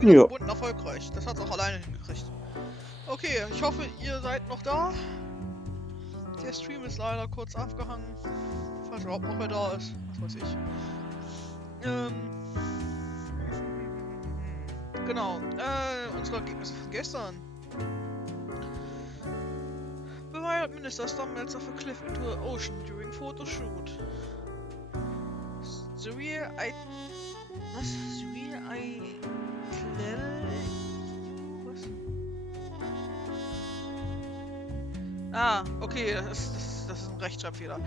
Wieder Ja. verbunden erfolgreich. Das hat es auch alleine hingekriegt. Okay, ich hoffe, ihr seid noch da. Der Stream ist leider kurz abgehangen. Falls überhaupt noch wer da ist. Was weiß ich. Genau. Unsere Ergebnisse von gestern. The wild minister stumbles off a cliff into the ocean during photo shoot. The real I... Was? The real I... Was? Ah, okay, das ist ein Rechtschreibfehler.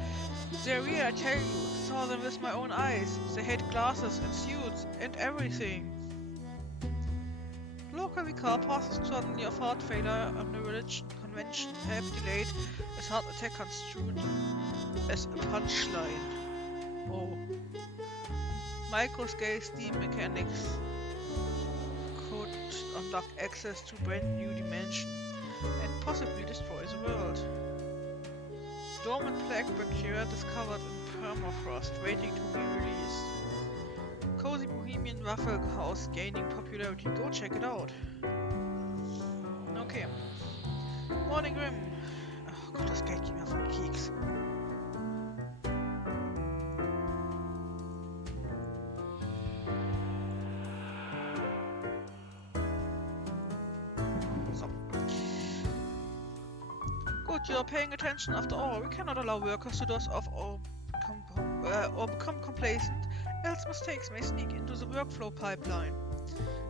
The real I tell you, saw them with my own eyes. They had glasses and suits and everything. Local car passes suddenly of heart failure on a religion convention, have delayed as heart attack construed as a punchline. Oh. Microscale steam mechanics could unlock access to brand new dimension and possibly destroy the world. Dormant plague bacteria discovered in permafrost waiting to be released. Cozy Bohemian Waffle House gaining popularity. Go check it out. Okay. Morning Grimm. Oh Gott, das Geld geht mir auf den Keks. So. Good, you're paying attention after all. We cannot allow workers to doze off or become complacent, else mistakes may sneak into the workflow pipeline.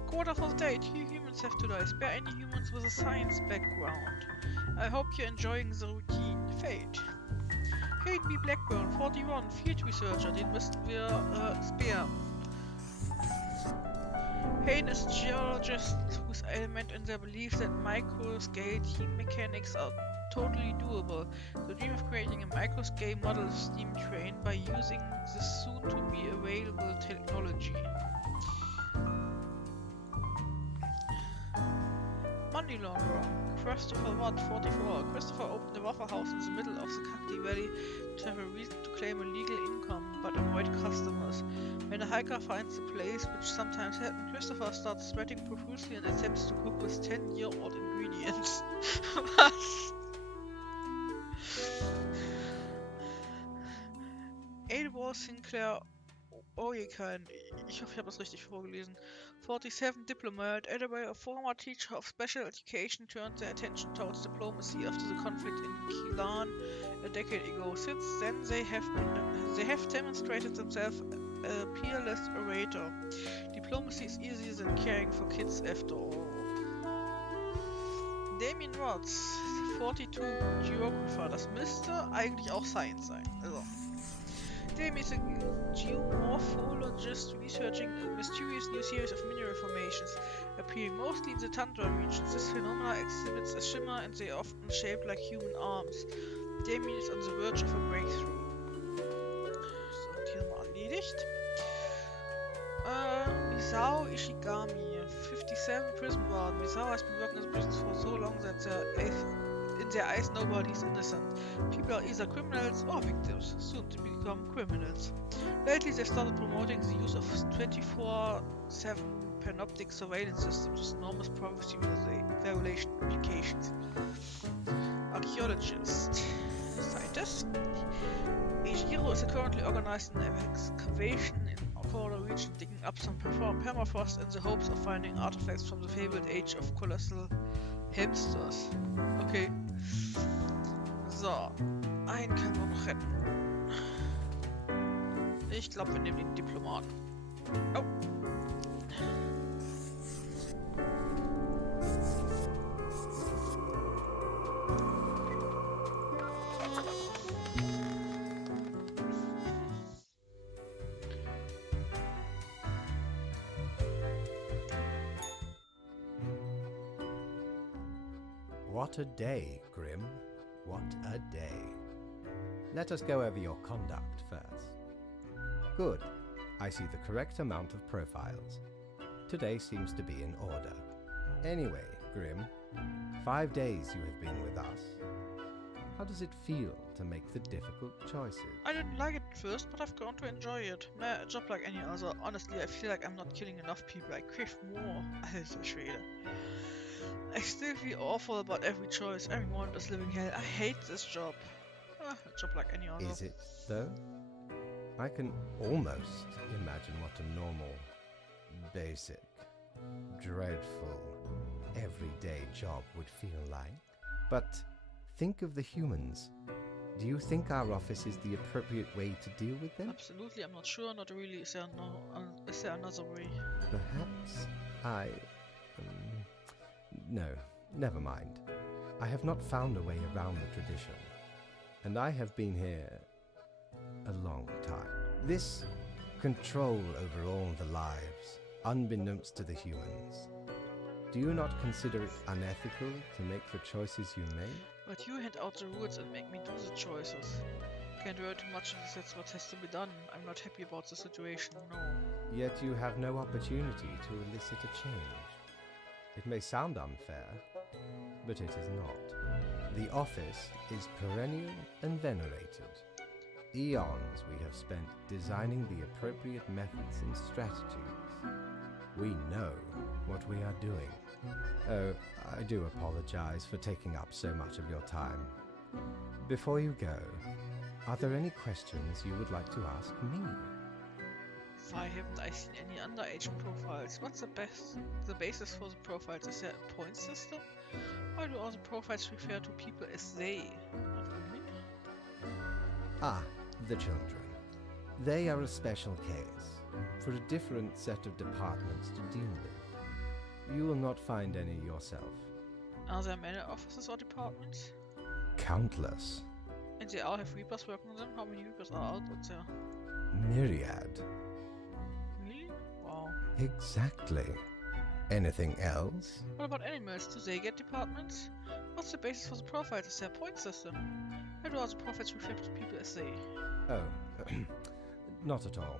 Quarter for the day, 2 humans have to die. Spare any humans with a science background. I hope you're enjoying the routine. Fate. Hayden B. Blackburn, 41, Field Researcher, den müssten wir sparen. Hayden is a geologist whose element in their belief that micro-scale team mechanics are totally doable. The dream of creating a micro-scale model steam train by using the soon-to-be available technology. Money launderer. Christopher Watt, 44. Christopher opened a waffle house in the middle of the Cacti Valley to have a reason to claim a legal income, but avoid customers. When a hiker finds the place, which sometimes happens, Christopher starts sweating profusely and attempts to cook with 10-year-old ingredients. Was? Adelwall Sinclair Oyekan, ich hoffe, ich habe das richtig vorgelesen. 47 diplomat, Edaway, a former teacher of special education, turned their attention towards diplomacy after the conflict in Keelan a decade ago. Since then, they have demonstrated themselves a peerless orator. Diplomacy is easier than caring for kids after all. Damien Watts, 42, Geographer. Das müsste eigentlich auch Science sein. Also. Damien is a geomorphologist researching a mysterious new series of mineral formations, appearing mostly in the tundra regions. This phenomena exhibits a shimmer and they are often shaped like human arms. Damien is on the verge of a breakthrough. So, die haben wir erledigt. Misao Ishigami, 57, prison guard. Misao has been working as a prison for so long that in their eyes nobody is innocent. People are either criminals or victims, soon to become criminals. Lately they started promoting the use of 24/7 panoptic surveillance systems with enormous privacy violation implications. Archaeologist. Scientist. Eijiro is currently organizing an excavation in Okura region, digging up some permafrost in the hopes of finding artifacts from the fabled age of colossal hamsters. Okay. So. Einen können wir noch retten. Ich glaube, wir nehmen den Diplomaten. Oh. What a day, Grim. What a day. Let us go over your conduct first. Good. I see the correct amount of profiles. Today seems to be in order. Anyway, Grim, 5 days you have been with us. How does it feel to make the difficult choices? I didn't like it at first, but I've grown to enjoy it. A job like any other. Honestly, I feel like I'm not killing enough people. I crave more. Alter Schwede. I still feel awful about every choice. Every moment is living hell. I hate this job. A job like any other. Is it, though? I can almost imagine what a normal, basic, dreadful, everyday job would feel like. But think of the humans. Do you think our office is the appropriate way to deal with them? Absolutely, I'm not sure. Not really. Is there another way? Perhaps I... no, never mind. I have not found a way around the tradition. And I have been here a long time. This control over all the lives, unbeknownst to the humans. Do you not consider it unethical to make the choices you make? But you hand out the rules and make me do the choices. Can't worry too much unless that's what has to be done. I'm not happy about the situation, no. Yet you have no opportunity to elicit a change. It may sound unfair, but it is not. The office is perennial and venerated. Eons we have spent designing the appropriate methods and strategies. We know what we are doing. Oh, I do apologize for taking up so much of your time. Before you go, are there any questions you would like to ask me? Why haven't I seen any underagent profiles? What's the basis for the profiles? Is there a point system? Why do all the profiles refer to people as they? Not really. Ah, the children. They are a special case, for a different set of departments to deal with. You will not find any yourself. Are there many offices or departments? Countless. And they all have Reapers working on them? How many Reapers are out there? Myriad. Really? Wow. Exactly. Anything else? What about animals? Do they get departments? What's the basis for the profiles? Is there a point system? Why do all the profiles refer to people as they? Oh, not at all.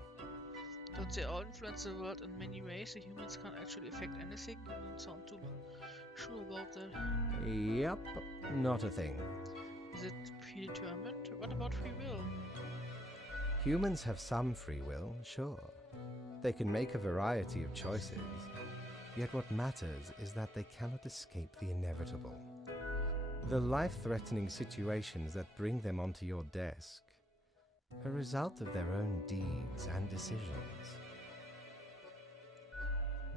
Don't they all influence the world in many ways? The humans can't actually affect anything? You don't sound too sure about that. Yep, not a thing. Is it predetermined? What about free will? Humans have some free will, sure. They can make a variety of choices. Yet what matters is that they cannot escape the inevitable. The life-threatening situations that bring them onto your desk, a result of their own deeds and decisions.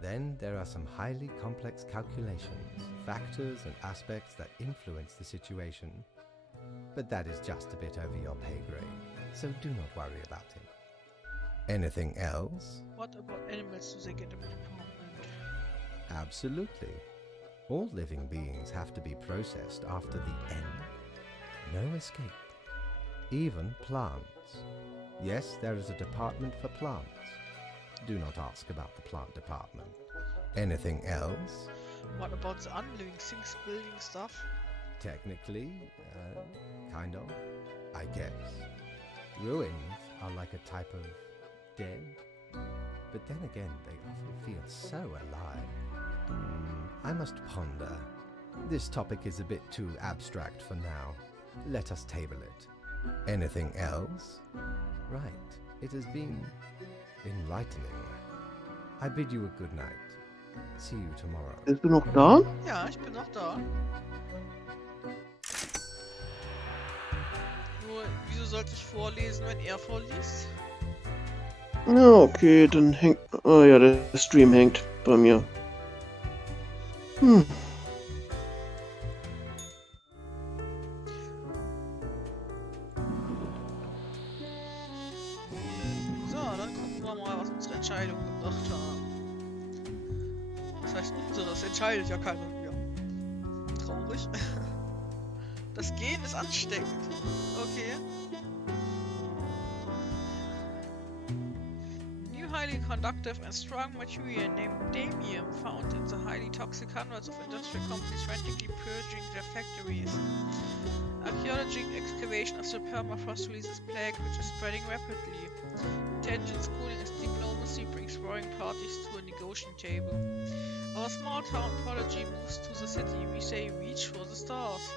Then there are some highly complex calculations, factors and aspects that influence the situation, but that is just a bit over your pay grade, so do not worry about it. Anything else? What about animals? Do they get a department? Absolutely. All living beings have to be processed after the end. No escape. Even plants. Yes, there is a department for plants. Do not ask about the plant department. Anything else? What about the unliving things, building stuff? Technically, kind of, I guess. Ruins are like a type of dead. But then again, they often feel so alive. I must ponder. This topic is a bit too abstract for now. Let us table it. Anything else? Right. It has been enlightening. I bid you a good night. See you tomorrow. Bist du noch da? Ja, ich bin noch da. Nur, wieso sollte ich vorlesen, wenn er vorliest? Ja, okay, dann hängt... Oh ja, der Stream hängt bei mir. So, dann gucken wir mal, was unsere Entscheidungen gebracht haben. Das heißt unsere, das entscheidet ja keiner mehr. Traurig. Das Gehen ist ansteckend. Okay. New highly conductive and strong material named Damium found in the highly toxic hundreds of industrial companies frantically purging their factories. Archaeological excavation of the permafrost releases plague which is spreading rapidly. Intelligence cooling as diplomacy brings warring parties to a negotiating table. Our small town prodigy moves to the city, we say reach for the stars.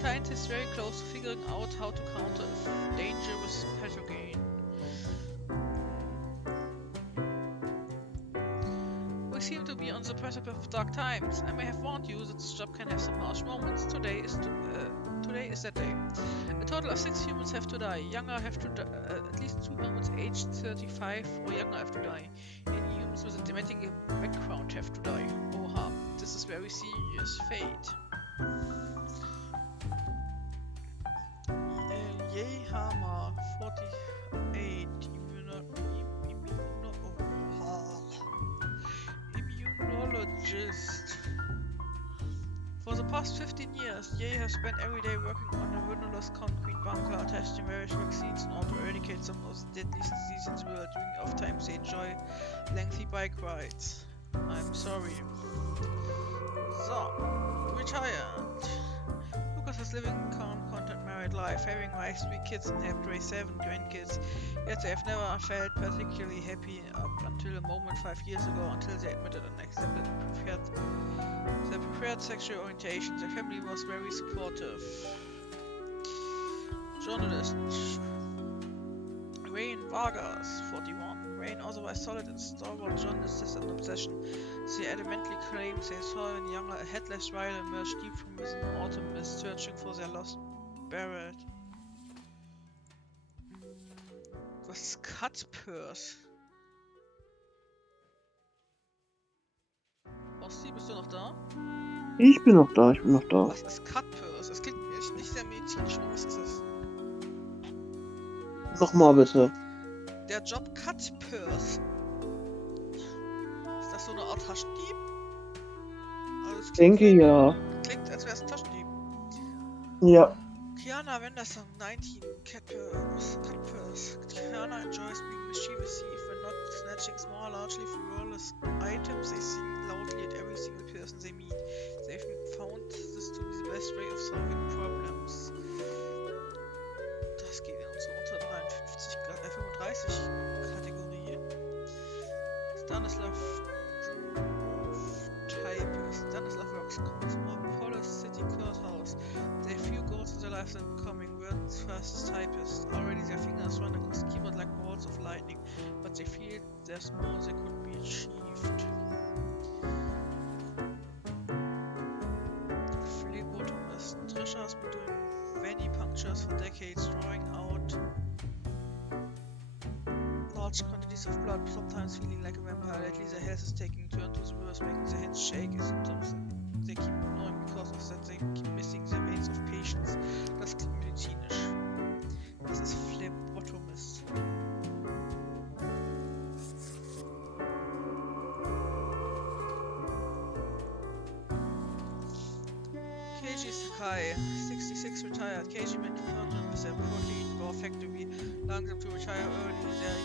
Scientists very close to figuring out how to counter a dangerous pathogen. We seem to be on the precipice of dark times. I may have warned you that this job can have some harsh moments. Today is that day. A total of 6 humans have to die. Younger have to die. At least 2 humans aged 35 or younger have to die. Any humans with a dramatic background have to die. Oha, this is very serious fate. Hammer 48 immunologist. For the past 15 years, Ye has spent every day working on a windowless concrete bunker, testing various vaccines in order to eradicate some of the deadliest diseases in the world. During off times, they enjoy lengthy bike rides. I'm sorry. So, retired. Lucas has living calm, content, married life, having raised 3 kids and helped raise 7 grandkids. Yet they have never felt particularly happy up until a moment 5 years ago, until they admitted and accepted their preferred sexual orientation. Their family was very supportive. Journalist Rain Vargas, 41. Rain, otherwise solid and stalwart journalist, is an obsession. She adamantly claims they saw a younger, a headless rider emerge deep from within the autumn mist, searching for their lost Barrett. Was ist Cutpurse? Osti, bist du noch da? Ich bin noch da, Was ist Cutpurse? Es klingt nicht sehr medizinisch, was ist das? Nochmal bitte. Der Job Cutpurse. Ist das so eine Art Taschendieb? Also Ich denke ja. Klingt, als wäre es ein Taschendieb. Ja. Kiana Wenderson, 19, Cutpurse. Kiana enjoys being mischievous when not snatching small, largely frivolous items. They sing loudly at every single person they meet. They've found this to be the best way of solving problems. Das geht in unsere unter 35 Kategorie. Stanislav Typist. Stanislav works Cosmopolis City Courthouse. They few goals in their lives and becoming world's fastest typist. Already their fingers run across the keyboard like balls of lightning, but they feel there's more that could be achieved. Phlebotomist. Trisha has been doing venipunctures for decades, drawing out large quantities of blood, sometimes feeling like a vampire. Lately their health is taking a turn to the worse, making their hands shake, symptoms they keep ignoring because of that. They keep missing the veins of patients. Das klingt medizinisch. Das ist Phlebotomist. Keiji Sakai, 66, retired. Keiji met Virgin with their protein bar factory, allowing them to retire early. They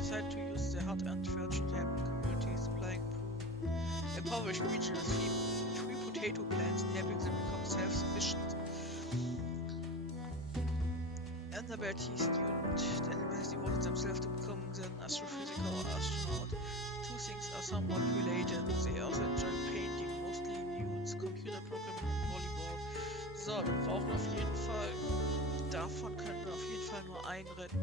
decided to use their hard-earned fortune to help communities supplying impoverished regions free potato plants and helping them become self-sufficient. Annabelle T. student has devoted themselves to becoming an astrophysical or astronaut. Two things are somewhat related. They also enjoy painting, mostly nudes, computer programming und Volleyball. So, wir brauchen auf jeden Fall, davon können wir auf jeden Fall nur einen retten.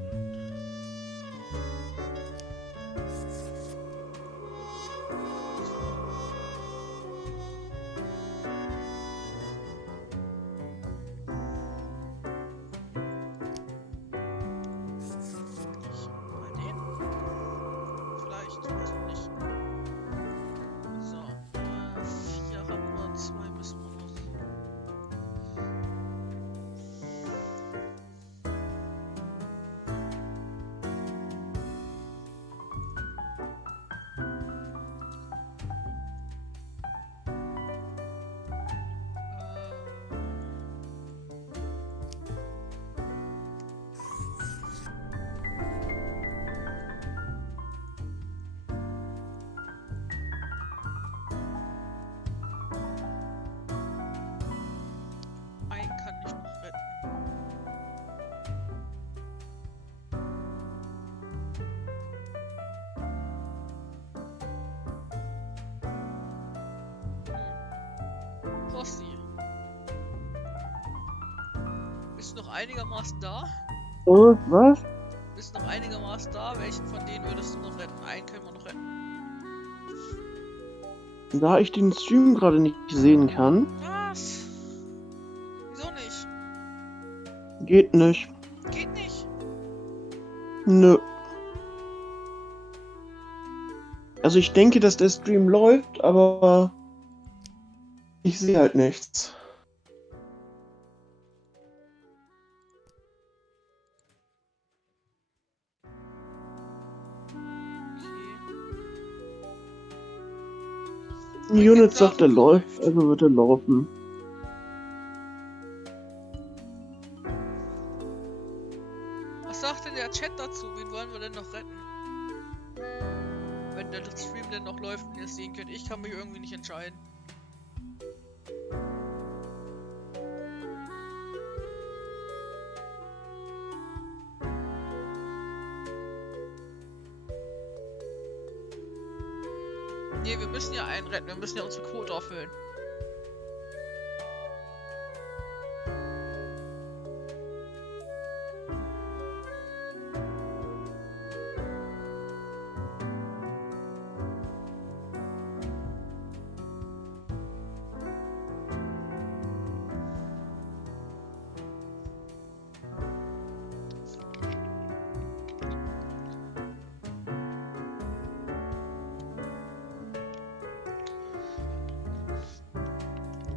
Frosty. Bist du noch einigermaßen da? Oh, was? Bist du noch einigermaßen da? Welchen von denen würdest du noch retten? Einen können wir noch retten. Da ich den Stream gerade nicht sehen kann, Was? Wieso nicht? geht nicht. Geht nicht. Nö. Also ich denke, dass der Stream läuft, aber ich sehe halt nichts. Die Unit sagt, er läuft, also wird er laufen. Was sagt denn der Chat dazu? Wen wollen wir denn noch retten? Wenn der Stream denn noch läuft und ihr es sehen könnt. Ich kann mich irgendwie nicht entscheiden. Nee, wir müssen ja einen retten. Wir müssen ja unsere Quote erfüllen.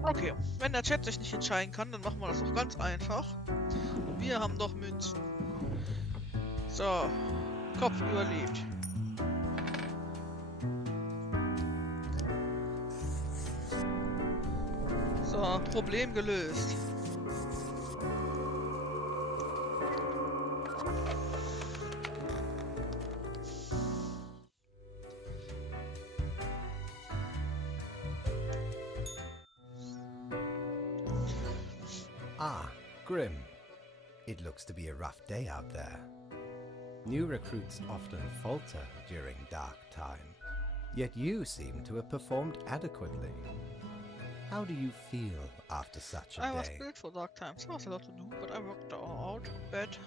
Okay, wenn der Chat sich nicht entscheiden kann, dann machen wir das doch ganz einfach. Wir haben doch Münzen. So, Kopf überlebt. So, Problem gelöst. Ah, Grim. It looks to be a rough day out there. New recruits often falter during dark time, yet you seem to have performed adequately. How do you feel after such a I was day? built for dark times. There was a lot to do, but I worked it all out. But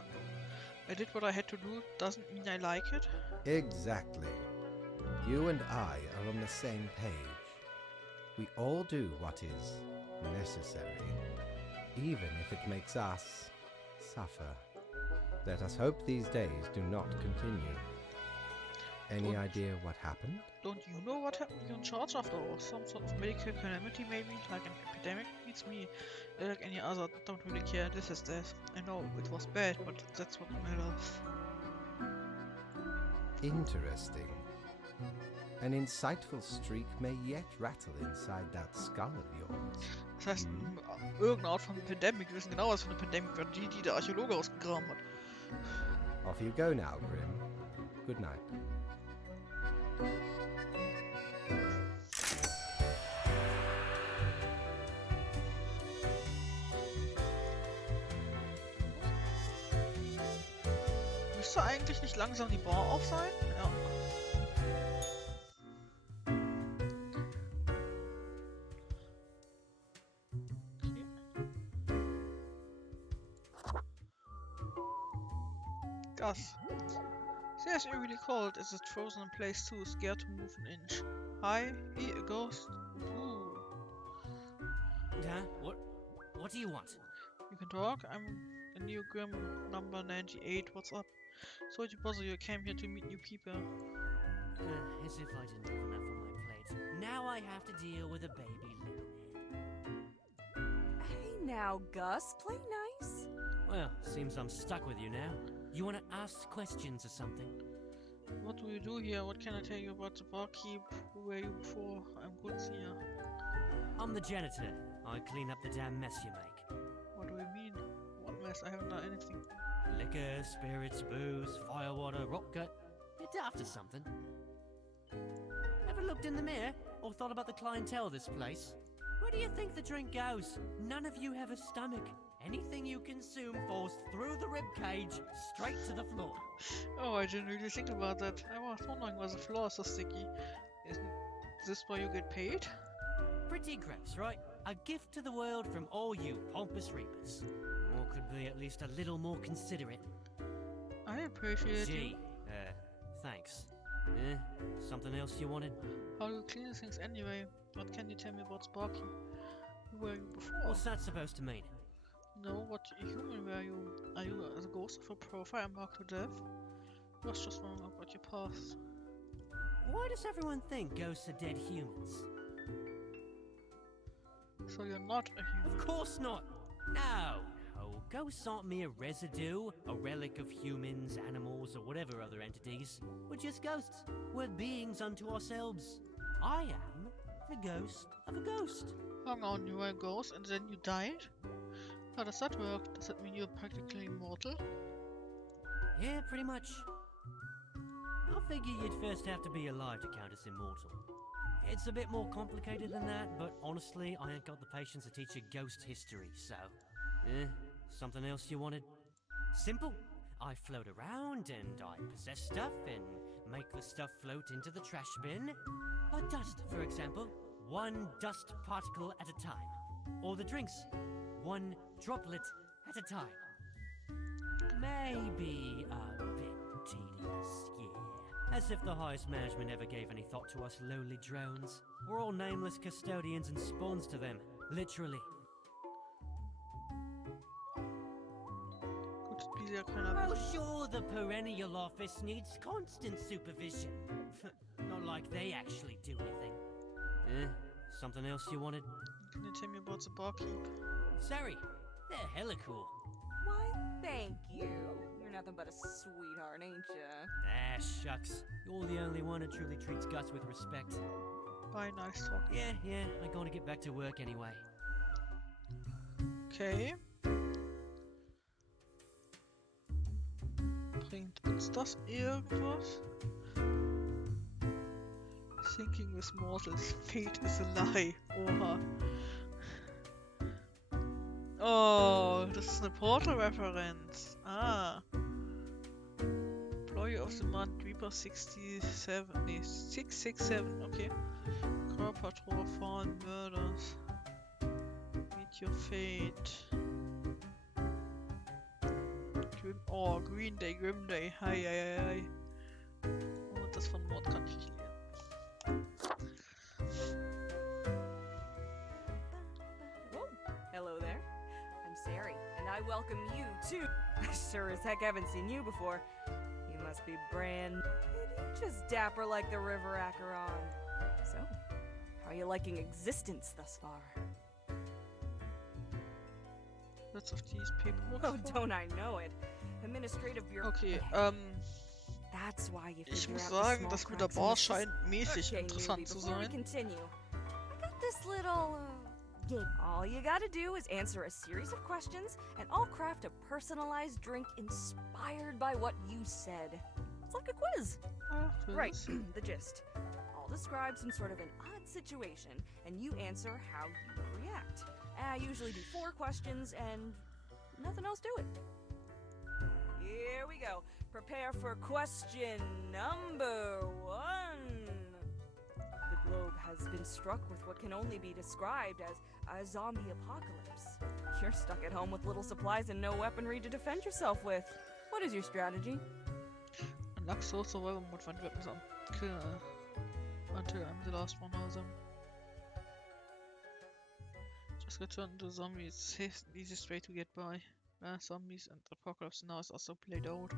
I did what I had to do. Doesn't mean I like it. Exactly. You and I are on the same page. We all do what is necessary, even if it makes us suffer. Let us hope these days do not continue. Any idea what happened? Don't you know what happened? You're in charge after all. Some sort of medical calamity maybe? Like an epidemic? Beats me. Like any other. Don't really care. This is death. I know it was bad, but that's what matters. Interesting. An insightful streak may yet rattle inside that skull of yours. Das heißt, irgendeine Art von Pandemic. Wir wissen genau, was für eine Pandemic wird. Die der Archäologe ausgegraben hat. Off you go now, Grim. Good night. Müsste eigentlich nicht langsam die Bar auf sein? Ja. Gus. There's eerily cold as it's frozen in place too, scared to move an inch. Hi, he a ghost. Ooh. What do you want? You can talk? I'm the new Grim number 98. What's up? Sorry to bother you, I came here to meet new people. As if I didn't have enough on my plate. Now I have to deal with a baby lemonhead. Hey now, Gus, play nice. Well, seems I'm stuck with you now. You want to ask questions or something? What do you do here? What can I tell you about the barkeep? Who were you before? I'm good here. I'm the janitor. I clean up the damn mess you make. What do you mean? What mess? I haven't done anything. Liquor, spirits, booze, firewater, rock gut. You're after something. Ever looked in the mirror or thought about the clientele of this place? Where do you think the drink goes? None of you have a stomach. Anything you consume falls through the rib cage straight to the floor. Oh, I didn't really think about that. I was wondering why the floor is so sticky. Isn't this why you get paid? Pretty gross, right? A gift to the world from all you pompous reapers. Or could be at least a little more considerate. I appreciate you. Gee, thanks. Eh, something else you wanted? How do you clean things anyway? What can you tell me about Sparky? Who were you before? What's that supposed to mean? No, what human were you? Are you a ghost of a profile marked to death? I was just wondering about your past. Why does everyone think ghosts are dead humans? So you're not a human? Of course not! No! No, ghosts aren't mere residue, a relic of humans, animals, or whatever other entities. We're just ghosts. We're beings unto ourselves. I am the ghost of a ghost. Hang on, you were a ghost and then you died? How does that work? Does that mean you're practically immortal? Yeah, pretty much. I figure you'd first have to be alive to count as immortal. It's a bit more complicated than that, but honestly, I ain't got the patience to teach a ghost history, so... something else you wanted? Simple. I float around and I possess stuff and make the stuff float into the trash bin. Like dust, for example. One dust particle at a time. Or the drinks. One droplet at a time. Maybe a bit tedious, yeah. As if the highest management ever gave any thought to us lowly drones. We're all nameless custodians and spawns to them, literally. Could be that kind of... Oh, sure, the perennial office needs constant supervision. Not like they actually do anything. Something else you wanted? Can you tell me about the barkeep? Sorry, they're hella cool. Why, thank you. You're nothing but a sweetheart, ain't ya? Ah, shucks. You're the only one who truly treats Gus with respect. Bye, nice talking. Yeah, I'm gonna get back to work anyway. Okay. Bringt uns das irgendwas? Thinking with mortals, fate is a lie. Oha. Oh, das ist eine Portal-Referenz. Ah. Employee of the Month, Reaper 67. Nee, 667, okay. Körperpatrol, Fallen Murders. Meet your fate. Green Day, Grim Day. Hi. Und das von Mord kann ich nicht lesen. Whoa. Hello there. I'm Sari, and I welcome you to... I sure as heck haven't seen you before. You must be brand... Maybe just dapper like the river Acheron. So, how are you liking existence thus far? Lots of these paperwork. Oh, don't I know it. Administrative bureaucracy. Okay, That's why you ich figure muss out the sagen, small das mit der cracks in Bar the system. scheint mäßig Okay, interessant newbie, zu before we sein. continue, I got this little game. All you gotta do is answer a series of questions, and I'll craft a personalized drink inspired by what you said. It's like a quiz. Right, the gist. I'll describe some sort of an odd situation, and you answer how you would react. I usually do 4 questions, and nothing else to it. Here we go. Prepare for question number 1. The globe has been struck with what can only be described as a zombie apocalypse. You're stuck at home with little supplies and no weaponry to defend yourself with. What is your strategy? Unlock sole survival mode when weapons on kill until I'm the last one of them. Just return to zombies. Safe and easiest way to get by. Zombies and apocalypse now is also played out.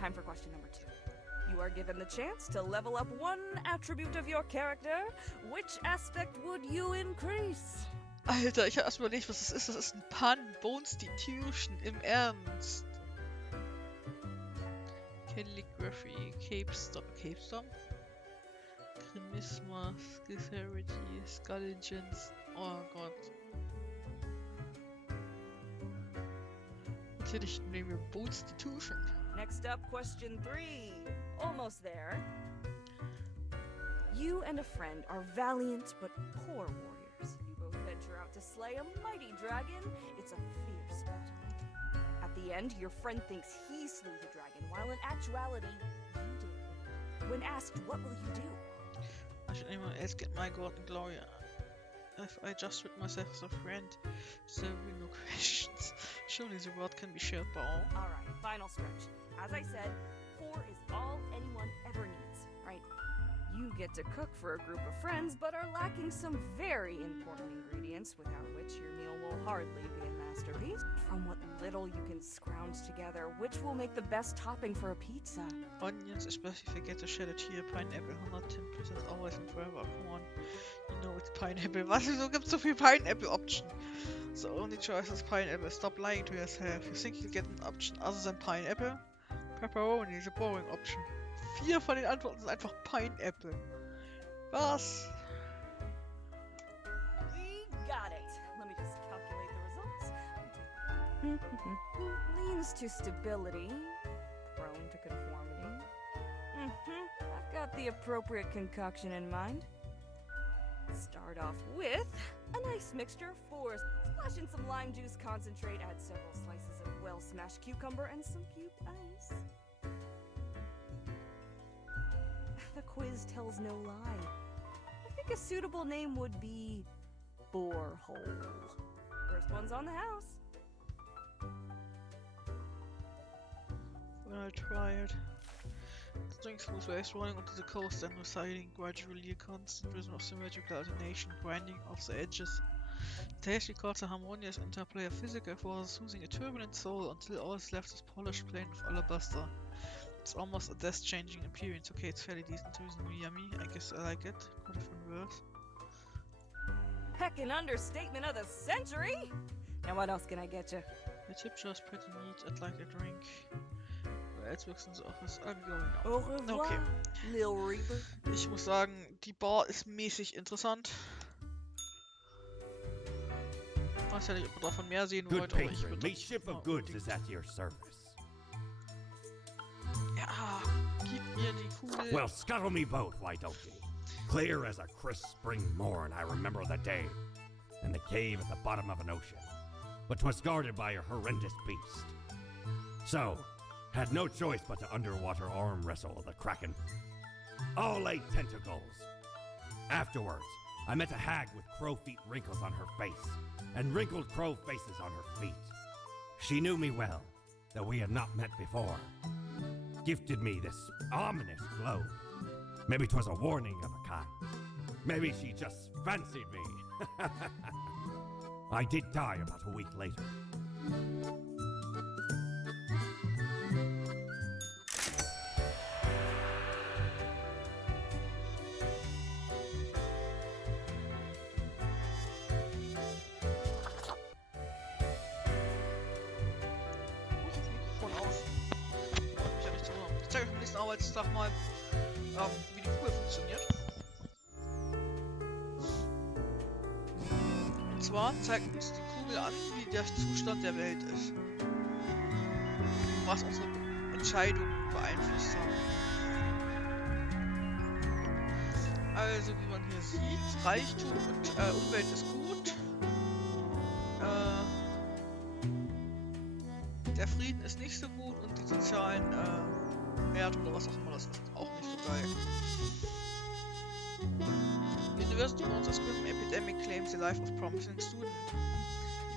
Time for question number 2. You are given the chance to level up one attribute of your character. Which aspect would you increase? Alter, ich hab erst überlegt, was das ist. Das ist ein Pun. Bonstitution, im Ernst. Calligraphy, Cape Storm. Chimisma, Schizarity, Skeletons. Oh Gott. Natürlich nehmen wir Bonstitution. Next up, question 3. Almost there. You and a friend are valiant but poor warriors. You both venture out to slay a mighty dragon. It's a fierce battle. At the end, your friend thinks he slew the dragon, while in actuality, you did. When asked, what will you do? I should anyone else get my golden glory. I I just rid myself as a friend. So there will be no questions. Surely the world can be shared by all. Alright, final stretch. As I said, 4 is all anyone ever needs, right? You get to cook for a group of friends, but are lacking some very important ingredients, without which your meal will hardly be a masterpiece. From what little you can scrounge together, which will make the best topping for a pizza? Onions, especially if you get to shredded here. Pineapple, 110% always and forever. Come on. You know it's pineapple. Was? Wieso gibt's so viel pineapple option? The only choice is pineapple. Stop lying to yourself. You think you'll get an option other than pineapple? Pepperoni is a boring option. 4 von den Antworten sind einfach Pineapple. Was? We got it. Let me just calculate the results. Leans to stability. Prone to conformity. I've got the appropriate concoction in mind. Start off with a nice mixture of 4s. Splash in some lime juice concentrate, add several slices of well-smashed cucumber and some cubed ice. The quiz tells no lie. I think a suitable name would be Borehole. First one's on the house. Well, I tried. The drink smooth waves running onto the coast and receding gradually, a constant rhythm of symmetrical alternation, grinding off the edges. The taste records a harmonious interplay of physical forces soothing a turbulent soul until all is left is polished plane of alabaster. It's almost a death-changing appearance. Okay, it's fairly decent, reasonably yummy. I guess I like it. Could have been worse. Heckin' understatement of the century! Now what else can I get you? The tip jar is pretty neat. I'd like a drink. Where else works in the office? I'm going now. Au revoir, Okay. Lil Reaper. Ich muss sagen, die Bar ist mäßig interessant. Ich weiß ja nicht, ob ihr davon mehr sehen Good wollt, aber ich patron, würde... my ship of goods is at your service. Ja, gib mir die Kugel. Well, scuttle me both, why don't ye? Clear as a crisp spring morn, I remember the day, and the cave at the bottom of an ocean. But 'twas guarded by a horrendous beast. So, had no choice but to underwater arm wrestle the kraken. All 8 tentacles. Afterwards, I met a hag with crow feet wrinkles on her face, and wrinkled crow faces on her feet. She knew me well, though we had not met before. Gifted me this ominous glow. Maybe 'twas a warning of a kind. Maybe she just fancied me. I did die about a week later. Mikrofon aus. Wollte mich ja nicht zu hören. Ich zeige euch am nächsten Arbeitstag mal, wie die Kugel funktioniert. Und zwar zeigt uns die Kugel an, wie der Zustand der Welt ist. Was unsere Entscheidungen beeinflusst haben. Also wie man hier sieht, Reichtum und Umwelt ist gut. Der Frieden ist nicht so gut und die sozialen Werte oder was auch immer, das ist auch nicht so geil. The University warns a grim epidemic claims the life of promising student.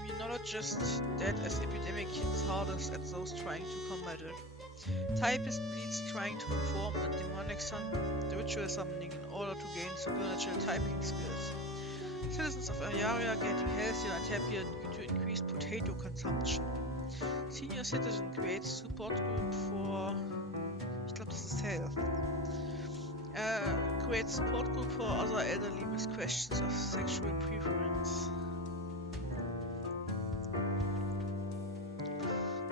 Immunologists dead as epidemic hits hardest at those trying to combat it. Typist bleeds trying to perform a demonic ritual summoning in order to gain supernatural typing skills. Citizens of Ayaria getting healthier and happier due to increased potato consumption. Senior citizen creates support group for... Ich glaube, das ist Health. Creates support group for other elderly with questions of sexual preference.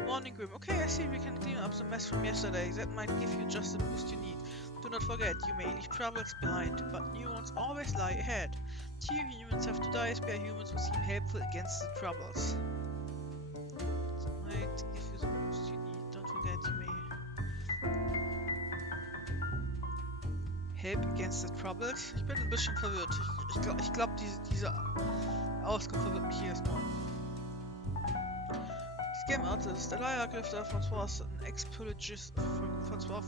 Morning Grim. Okay, I see we can clean up the mess from yesterday. That might give you just the boost you need. Do not forget, you may leave troubles behind, but new ones always lie ahead. Few humans have to die, spare humans who seem helpful against the troubles. Might give you the boost you need. Don't forget, you may help against the troubles. Ich bin ein bisschen verwirrt. Ich glaube, diese Auskunft verwirrt mich jedes Mal. Scam Artist. A liar grifter from Force, an ex-pillagist von zwar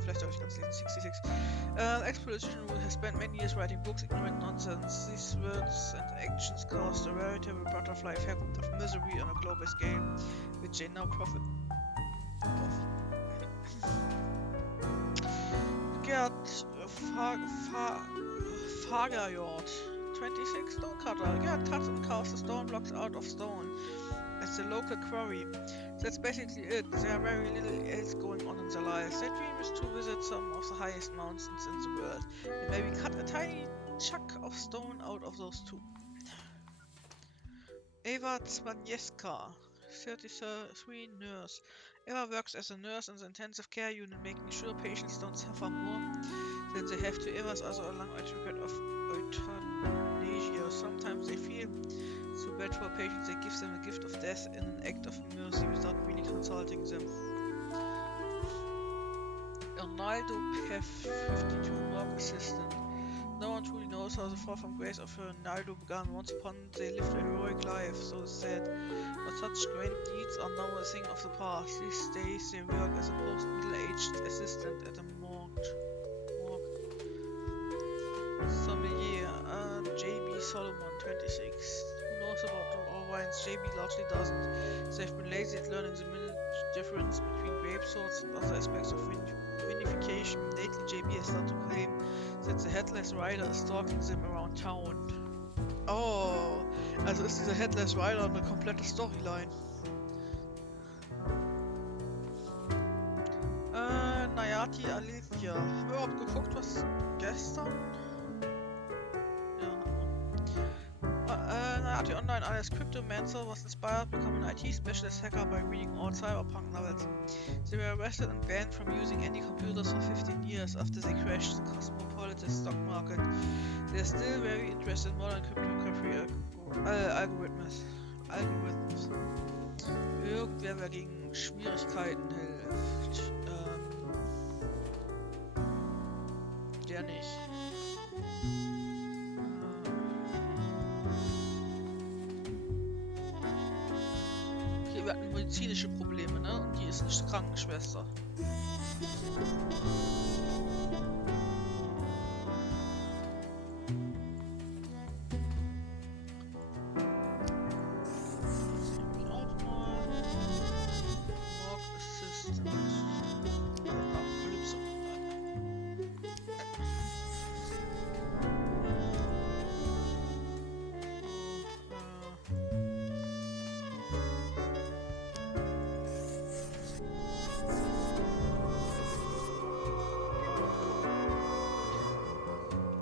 vielleicht soll ich ganz lesen, 66. Ex-politician who has spent many years writing books, ignoring nonsense. These words and actions caused a veritable butterfly effect of misery on a global scale, which they now profit of. Gerd Fagerjord, 26, stone cutter. Gerd cuts and carves the stone blocks out of stone at the local quarry. That's basically it. There are very little else going on in their lives. Their dream is to visit some of the highest mountains in the world and maybe cut a tiny chunk of stone out of those too. Eva Zwanieska, 33, nurse. Eva works as a nurse in the intensive care unit, making sure patients don't suffer more than they have to. Eva's also a long advocate of euthanasia. Sometimes they feel so bad for patients they give them a gift of death in an act of mercy without really consulting them. Ronaldo Pef, 52, work assistant. No one truly knows how the fall from grace of Ronaldo began. Once upon they lived a heroic life, so said, but such grand deeds are now a thing of the past. These days they work as a post-middle-aged assistant at a morgue. Sommelier, JB Solomon, 26. Who knows about our wines? JB largely doesn't. They've been lazy at learning the minute difference between grape sorts and other aspects of vinification. Lately JB has started to claim that the Headless Rider is stalking them around town. Oh, also ist dieser Headless Rider eine komplette Storyline. Nayati Alivia. Haben wir überhaupt geguckt, was gestern? Nayati Online alias Cryptomancer was inspired to become an IT specialist hacker by reading all cyberpunk novels. They were arrested and banned from using any computers for 15 years after they crashed the cosmopolitan stock market. They are still very interested in modern cryptography algorithms. Irgendwer, wer gegen Schwierigkeiten hilft. Der nicht. Okay, wir hatten medizinische Probleme, ne? Und die ist nicht Krankenschwester.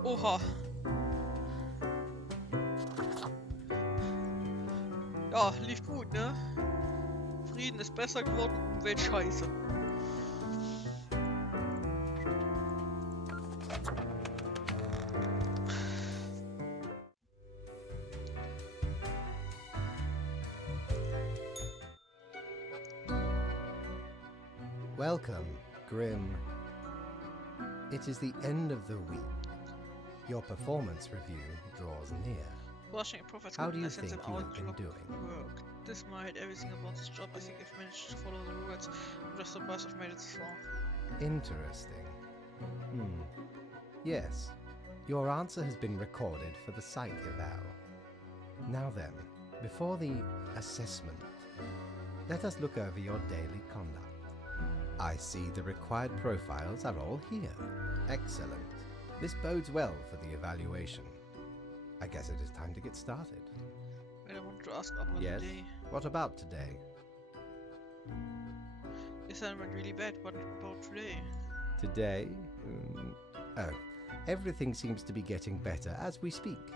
Oha. Ja, lief gut, ne? Frieden ist besser geworden, Umwelt scheiße. Welcome, Grim. It is the end of the week. Your performance review draws near. Watching a prophet's How do you goodness and think some you have been outlook doing? work. Despite everything about this job, I think I've managed to follow the rules. I'm just surprised I've made it this far. Interesting. Yes, your answer has been recorded for the psych eval. Now then, before the assessment, let us look over your daily conduct. I see the required profiles are all here. Excellent. This bodes well for the evaluation. I guess it is time to get started. I want to ask about Yes? the day. What about today? This time went really bad. What about today? Today? Oh, everything seems to be getting better as we speak.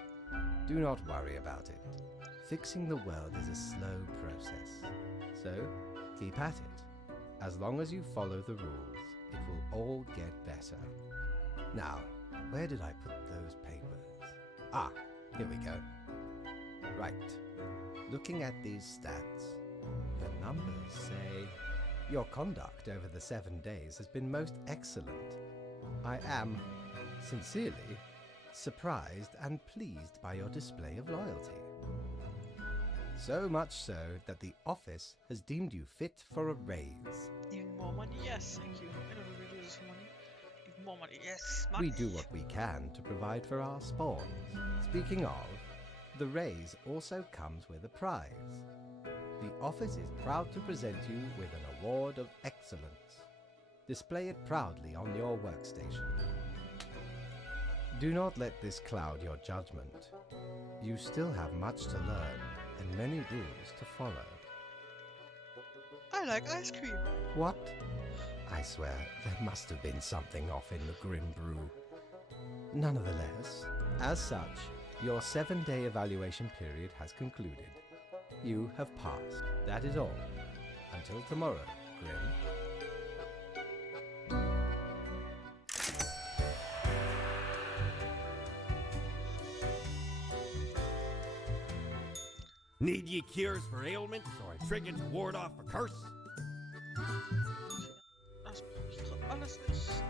Do not worry about it. Fixing the world is a slow process. So, keep at it. As long as you follow the rules, it will all get better. Now, where did I put those papers? Ah, here we go. Right. Looking at these stats, the numbers say your conduct over the 7 days has been most excellent. I am, sincerely, surprised and pleased by your display of loyalty. So much so that the office has deemed you fit for a raise. more money? Yes, thank you. I don't really do this for money. Need more money? Yes, money. We do what we can to provide for our spawns. Speaking of, the raise also comes with a prize. The office is proud to present you with an award of excellence. Display it proudly on your workstation. Do not let this cloud your judgment. You still have much to learn and many rules to follow. I like ice cream. What? I swear, there must have been something off in the Grim Brew. Nonetheless, as such, your 7-day evaluation period has concluded. You have passed. That is all. Until tomorrow, Grim. Need ye cures for ailments or a trigger to ward off a curse? Das brauche ich grad alles nicht.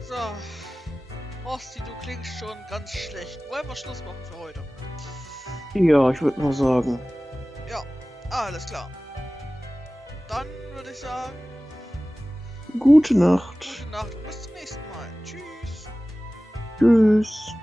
So. Horsti, du klingst schon ganz schlecht. Wollen wir Schluss machen für heute? Ja, ich würde mal sagen. Ja, alles klar. Dann würde ich sagen, Gute Nacht. gute Nacht und bis zum nächsten Mal. Tschüss. Tschüss.